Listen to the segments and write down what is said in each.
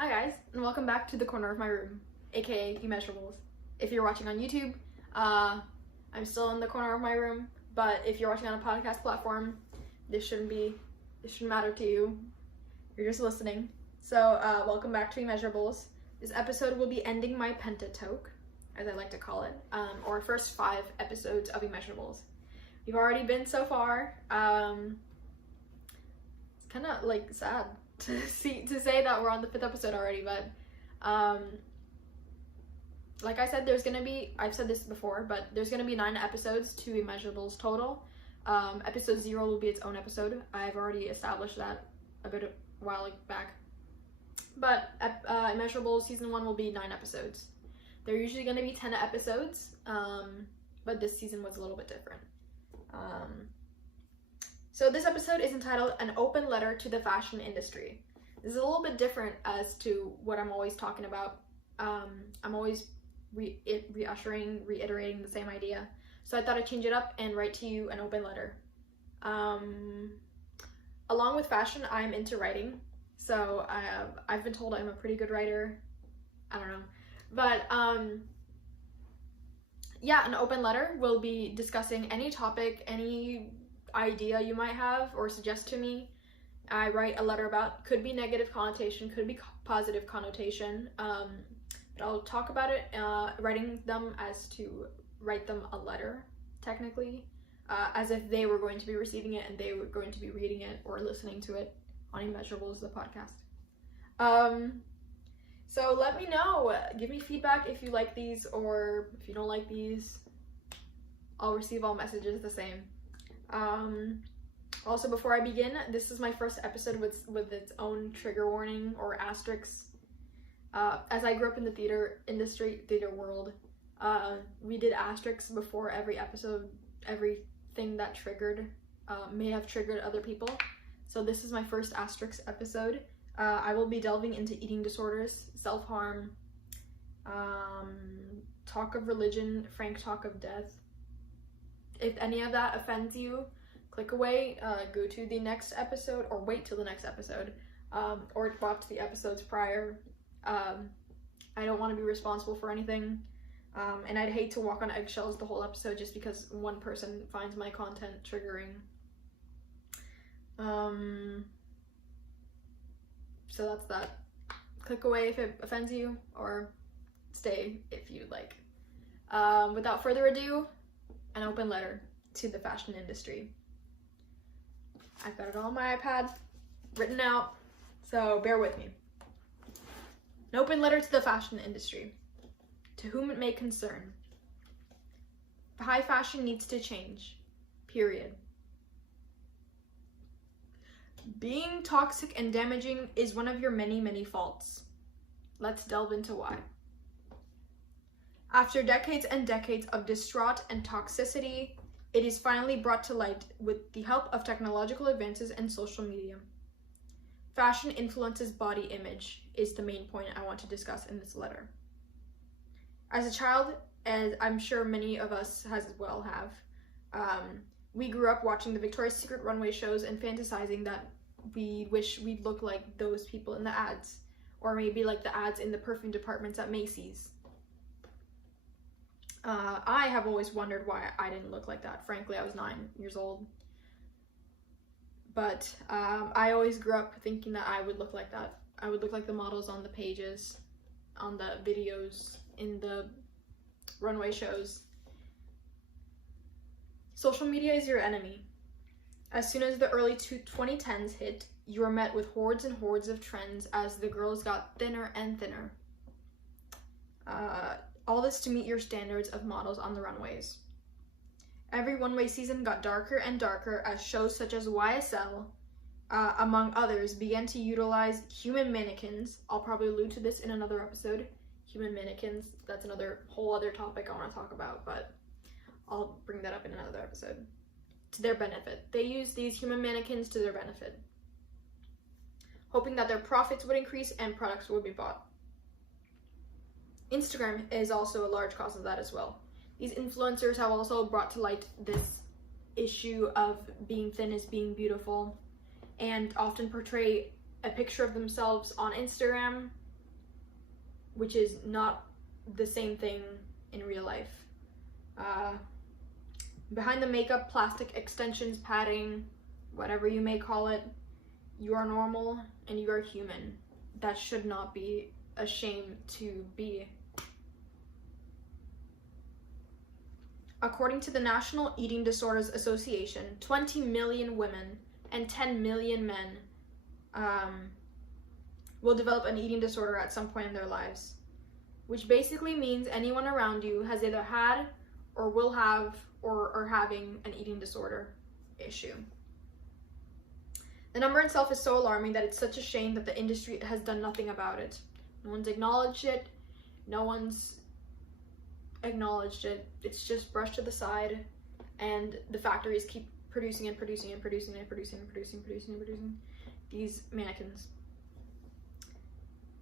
Hi guys, and welcome back to the corner of my room, aka Immeasurables. If you're watching on YouTube, I'm still in the corner of my room, but if you're watching on a podcast platform, this shouldn't matter to you. You're just listening. So, welcome back to Immeasurables. This episode will be ending my Pentateuch, as I like to call it, or first 5 episodes of Immeasurables. We've already been so far. It's kind of like sad to say that we're on the 5th episode already, but like I said, I've said this before, but there's gonna be 9 episodes to Immeasurables total. Episode 0 will be its own episode. I've already established that a while back. But Immeasurables season 1 will be 9 episodes. They're usually gonna be 10 episodes, but this season was a little bit different. So this episode is entitled An Open Letter to the Fashion Industry. This is a little bit different as to what I'm always talking about. I'm always reiterating the same idea. So I thought I'd change it up and write to you an open letter. Along with fashion, I'm into writing. So I've been told I'm a pretty good writer. I don't know. But yeah, an open letter will be discussing any topic, any idea you might have or suggest to me. I write a letter about, could be negative connotation, could be positive connotation, but I'll talk about it, writing them as to write them a letter, technically, as if they were going to be receiving it and they were going to be reading it or listening to it on Immeasurables, the podcast. So let me know, give me feedback if you like these or if you don't like these. I'll receive all messages the same. Also, before I begin, this is my first episode with its own trigger warning or asterisks. As I grew up in the theater world, we did asterisks before every episode. Everything that triggered may have triggered other people. So this is my first asterisk episode. I will be delving into eating disorders, self-harm, talk of religion, frank talk of death. If any of that offends you, click away, go to the next episode, or wait till the next episode, or watch the episodes prior. I don't want to be responsible for anything, and I'd hate to walk on eggshells the whole episode just because one person finds my content triggering. So that's that. Click away if it offends you, or stay if you like. Without further ado, an open letter to the fashion industry. I've got it all on my iPad, written out, so bear with me. An open letter to the fashion industry. To whom it may concern. High fashion needs to change. Period. Being toxic and damaging is one of your many, many faults. Let's delve into why. After decades and decades of distraught and toxicity, it is finally brought to light with the help of technological advances and social media. Fashion influences body image is the main point I want to discuss in this letter. As a child, as I'm sure many of us have, we grew up watching the Victoria's Secret runway shows and fantasizing that we wish we'd look like those people in the ads, or maybe like the ads in the perfume departments at Macy's. I have always wondered why I didn't look like that. Frankly, I was 9 years old. But I always grew up thinking that I would look like that. I would look like the models on the pages, on the videos, in the runway shows. Social media is your enemy. As soon as the early 2010s hit, you were met with hordes and hordes of trends as the girls got thinner and thinner. All this to meet your standards of models on the runways. Every runway season got darker and darker as shows such as YSL, among others, began to utilize human mannequins. I'll probably allude to this in another episode. Human mannequins, that's another whole other topic I want to talk about, but I'll bring that up in another episode. To their benefit. They used these human mannequins to their benefit, hoping that their profits would increase and products would be bought. Instagram is also a large cause of that as well. These influencers have also brought to light this issue of being thin as being beautiful, and often portray a picture of themselves on Instagram which is not the same thing in real life. Behind the makeup, plastic extensions, padding, whatever you may call it, you are normal and you are human. That should not be a shame to be. According to the National Eating Disorders Association, 20 million women and 10 million men will develop an eating disorder at some point in their lives, which basically means anyone around you has either had or will have or are having an eating disorder issue. The number itself is so alarming that it's such a shame that the industry has done nothing about it. No one's acknowledged it. No one's acknowledged it. It's just brushed to the side, and the factories keep producing and producing and producing and producing and producing and producing and producing these mannequins.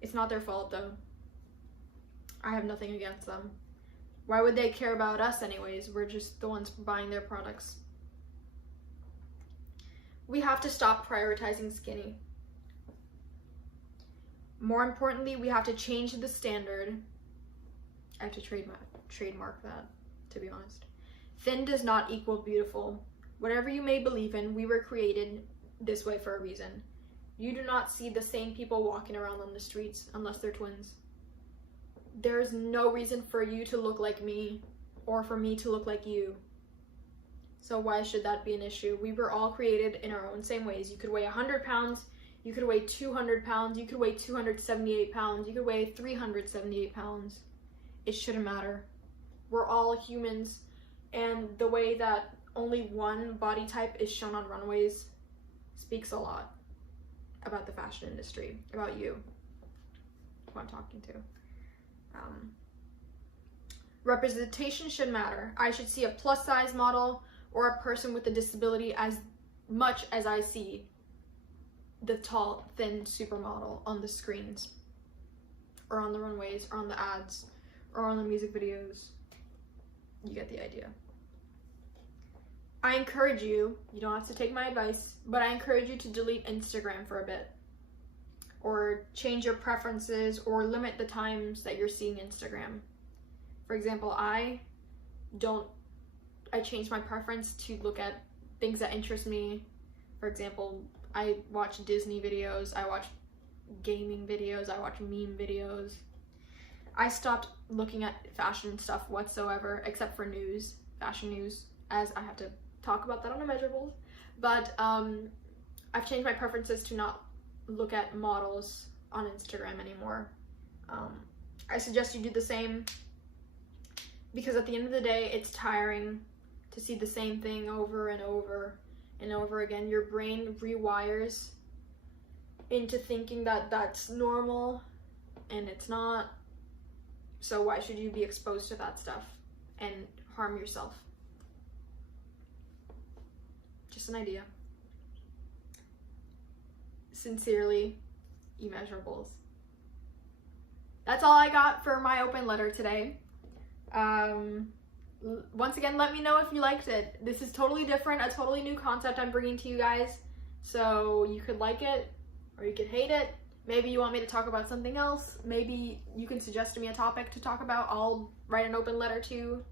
It's not their fault though. I have nothing against them. Why would they care about us anyways? We're just the ones buying their products. We have to stop prioritizing skinny. More importantly, we have to change the standard. I have to trademark that, to be honest. Thin does not equal beautiful. Whatever you may believe in, we were created this way for a reason. You do not see the same people walking around on the streets unless they're twins. There's no reason for you to look like me or for me to look like you. So why should that be an issue? We were all created in our own same ways. You could weigh 100 pounds, you could weigh 200 pounds, you could weigh 278 pounds, you could weigh 378 pounds. It shouldn't matter. We're all humans, and the way that only one body type is shown on runways speaks a lot about the fashion industry, about you, who I'm talking to. Representation should matter. I should see a plus size model or a person with a disability as much as I see the tall, thin supermodel on the screens, or on the runways, or on the ads, or on the music videos. You get the idea. I encourage you, you don't have to take my advice, but I encourage you to delete Instagram for a bit, or change your preferences, or limit the times that you're seeing Instagram. For example, I changed my preference to look at things that interest me. For example, I watch Disney videos, I watch gaming videos, I watch meme videos. I stopped looking at fashion stuff whatsoever, except for news, fashion news, as I have to talk about that on Immeasurables. But I've changed my preferences to not look at models on Instagram anymore. I suggest you do the same, because at the end of the day, it's tiring to see the same thing over and over and over again. Your brain rewires into thinking that that's normal, and it's not. So why should you be exposed to that stuff and harm yourself? Just an idea. Sincerely, Immeasurables. That's all I got for my open letter today. Once again, let me know if you liked it. This is totally different, a totally new concept I'm bringing to you guys. So you could like it or you could hate it. Maybe you want me to talk about something else. Maybe you can suggest to me a topic to talk about. I'll write an open letter to.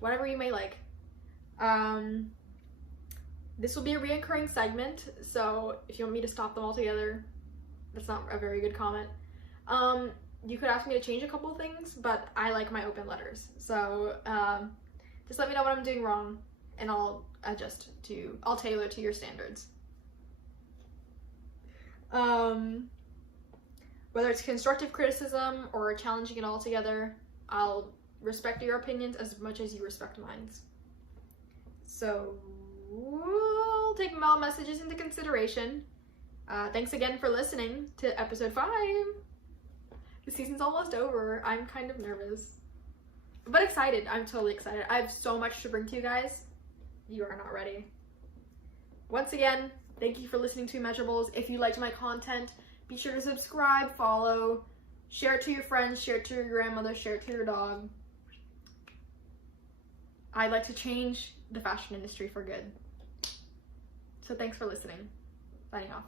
Whatever you may like. This will be a reoccurring segment, so if you want me to stop them altogether, that's not a very good comment. You could ask me to change a couple of things, but I like my open letters. So just let me know what I'm doing wrong, and I'll I'll tailor to your standards. Whether it's constructive criticism or challenging it all together, I'll respect your opinions as much as you respect mine. So we'll take all messages into consideration. Thanks again for listening to episode 5. The season's almost over. I'm kind of nervous, but excited. I'm totally excited. I have so much to bring to you guys. You are not ready. Once again, thank you for listening to Immeasurables. If you liked my content, be sure to subscribe, follow, share it to your friends, share it to your grandmother, share it to your dog. I'd like to change the fashion industry for good. So thanks for listening. Signing off.